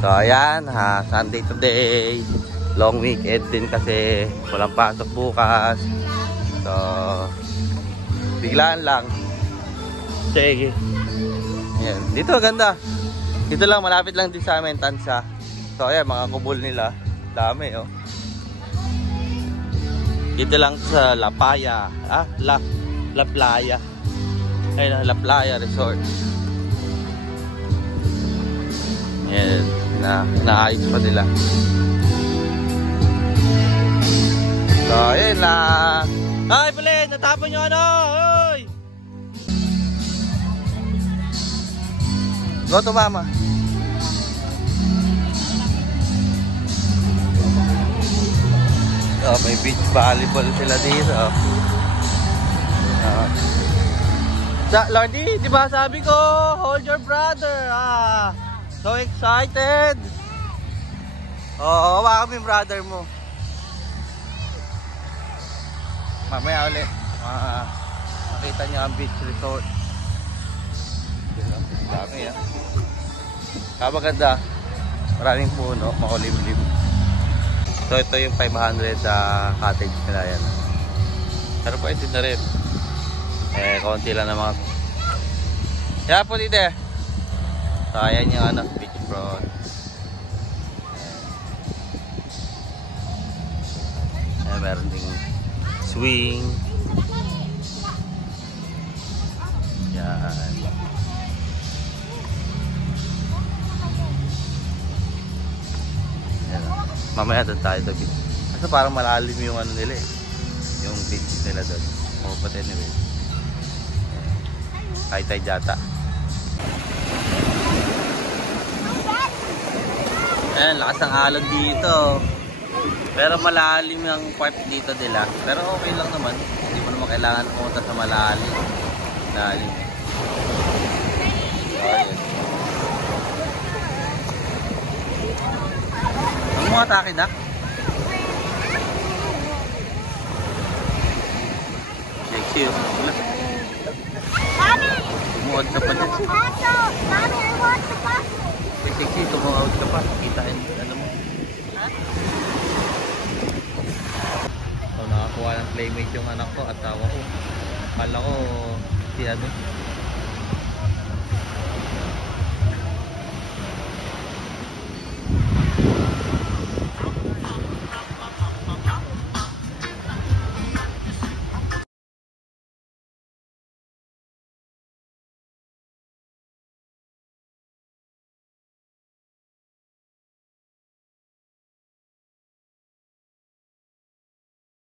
So ayan ha, Sunday today. Long weekend din kasi walang pasok bukas. So biglaan lang. Sige. Ayan. Dito ganda. Dito lang, malapit lang din sa amin, Tansa. So ayan, mga kubol nila. Dami oh. Dito lang sa La Playa. La Playa. Ayun, La Playa Resort. Ayan, naayos pa nila. So ayan na. Ay pala, natapon nyo ano. Oy! Go to mama. Oh, may beach volleyball sila dito. Lordy, di ba sabi ko, hold your brother. So excited. Oo, hawakan mo yung brother mo. Mamaya ulit. Makita niyo ang beach resort. Dami yan. Kapaganda. Maraming puno, makulimlim. So ito yung 500 cottage nila yan. Pero pwede na rin. Konti lang naman. Kaya po dito. So ayan yung beach front. Meron ding swing. Yan. Yan. Mamaya doon tayo sa beach. Kasi parang malalim yung nila eh. Yung beach nila doon. Oh, but anyway. High tide yata. Ayan, lakas ng alon dito. Pero malalim yung part dito nila. Pero okay lang naman. Hindi mo naman kailangan pumunta sa malalim. Lalim. Ayan. Ano mga atake na? Sexy oh. Tumuod ka pa dyan. Sexy, tumuod ka pa. Kitain, ano mo. So nakakuha ng playmate yung anak ko at tawa ko. Kala ko si